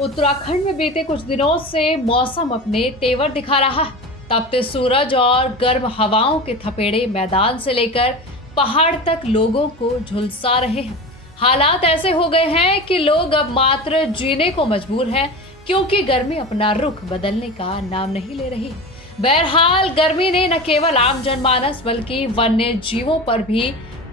उत्तराखंड में बीते कुछ दिनों से मौसम अपने तेवर दिखा रहा है। तपते सूरज और गर्म हवाओं के थपेड़े मैदान से लेकर पहाड़ तक लोगों को झुलसा रहे हैं। हालात ऐसे हो गए हैं कि लोग अब मात्र जीने को मजबूर हैं, क्योंकि गर्मी अपना रुख बदलने का नाम नहीं ले रही। बहरहाल गर्मी ने न केवल आम जनमानस बल्कि वन्य जीवों पर भी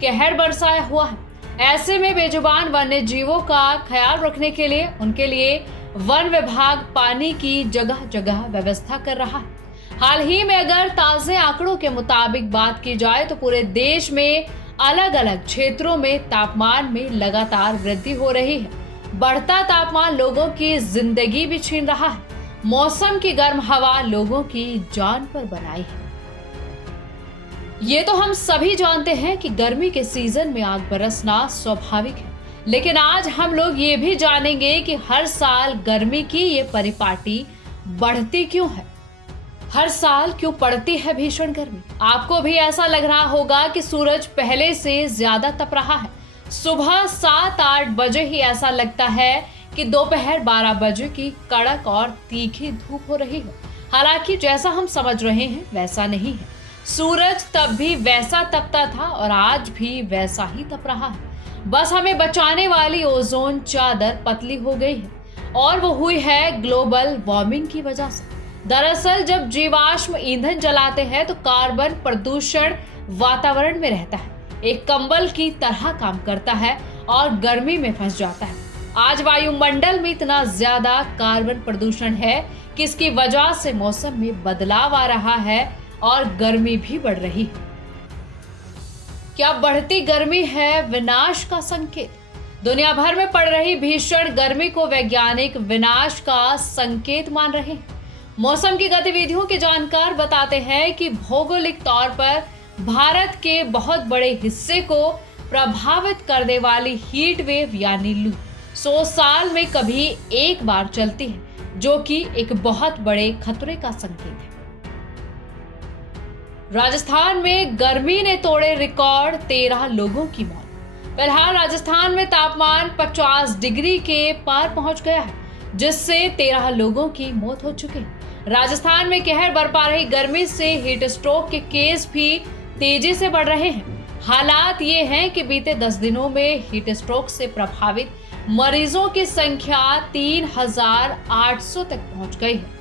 कहर बरसाया हुआ है। ऐसे में बेजुबान वन्य जीवों का ख्याल रखने के लिए उनके लिए वन विभाग पानी की जगह जगह व्यवस्था कर रहा है। हाल ही में अगर ताजे आंकड़ों के मुताबिक बात की जाए तो पूरे देश में अलग अलग क्षेत्रों में तापमान में लगातार वृद्धि हो रही है। बढ़ता तापमान लोगों की जिंदगी भी छीन रहा है। मौसम की गर्म हवा लोगों की जान पर बनाई है। ये तो हम सभी जानते हैं कि गर्मी के सीजन में आग बरसना स्वाभाविक है, लेकिन आज हम लोग ये भी जानेंगे कि हर साल गर्मी की ये परिपाटी बढ़ती क्यों है। हर साल क्यों पड़ती है भीषण गर्मी। आपको भी ऐसा लग रहा होगा कि सूरज पहले से ज्यादा तप रहा है। सुबह 7-8 बजे ही ऐसा लगता है कि दोपहर 12 बजे की कड़क और तीखी धूप हो रही है। हालांकि जैसा हम समझ रहे हैं वैसा नहीं है। सूरज तब भी वैसा तपता था और आज भी वैसा ही तप रहा है। बस हमें बचाने वाली ओजोन चादर पतली हो गई है और वो हुई है ग्लोबल वार्मिंग की वजह से। दरअसल जब जीवाश्म ईंधन जलाते हैं तो कार्बन प्रदूषण वातावरण में रहता है, एक कंबल की तरह काम करता है और गर्मी में फंस जाता है। आज वायुमंडल में इतना ज्यादा कार्बन प्रदूषण है कि इसकी वजह से मौसम में बदलाव आ रहा है और गर्मी भी बढ़ रही है। क्या बढ़ती गर्मी है विनाश का संकेत? दुनिया भर में पड़ रही भीषण गर्मी को वैज्ञानिक विनाश का संकेत मान रहे हैं। मौसम की गतिविधियों के जानकार बताते हैं कि भौगोलिक तौर पर भारत के बहुत बड़े हिस्से को प्रभावित करने वाली हीट वेव यानी लू 100 साल में कभी एक बार चलती है, जो कि एक बहुत बड़े खतरे का संकेत है। राजस्थान में गर्मी ने तोड़े रिकॉर्ड, 13 लोगों की मौत। फिलहाल राजस्थान में तापमान 50 डिग्री के पार पहुंच गया है, जिससे 13 लोगों की मौत हो चुकी है। राजस्थान में कहर बरपा रही गर्मी से हीट स्ट्रोक के केस भी तेजी से बढ़ रहे हैं। हालात ये हैं कि बीते 10 दिनों में हीट स्ट्रोक से प्रभावित मरीजों की संख्या 3,800 तक पहुंच गई है।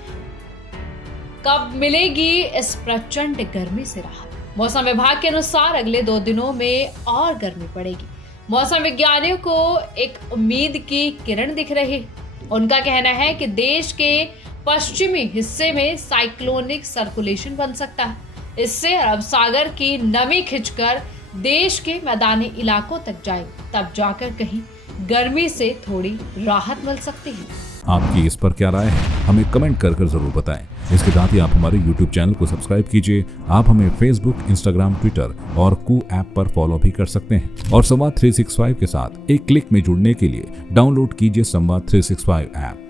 कब मिलेगी इस प्रचंड गर्मी से राहत? मौसम विभाग के अनुसार अगले 2 दिनों में और गर्मी पड़ेगी। मौसम विज्ञानियों को एक उम्मीद की किरण दिख रही है। उनका कहना है कि देश के पश्चिमी हिस्से में साइक्लोनिक सर्कुलेशन बन सकता है। इससे अरब सागर की नमी खिंचकर देश के मैदानी इलाकों तक जाएगी, तब जाकर कहीं गर्मी से थोड़ी राहत मिल सकती है। आपकी इस पर क्या राय है, हमें कमेंट कर जरूर बताएं। इसके साथ ही आप हमारे YouTube चैनल को सब्सक्राइब कीजिए। आप हमें Facebook, Instagram, Twitter और कू ऐप पर फॉलो भी कर सकते हैं। और संवाद 365 के साथ एक क्लिक में जुड़ने के लिए डाउनलोड कीजिए संवाद 365 ऐप।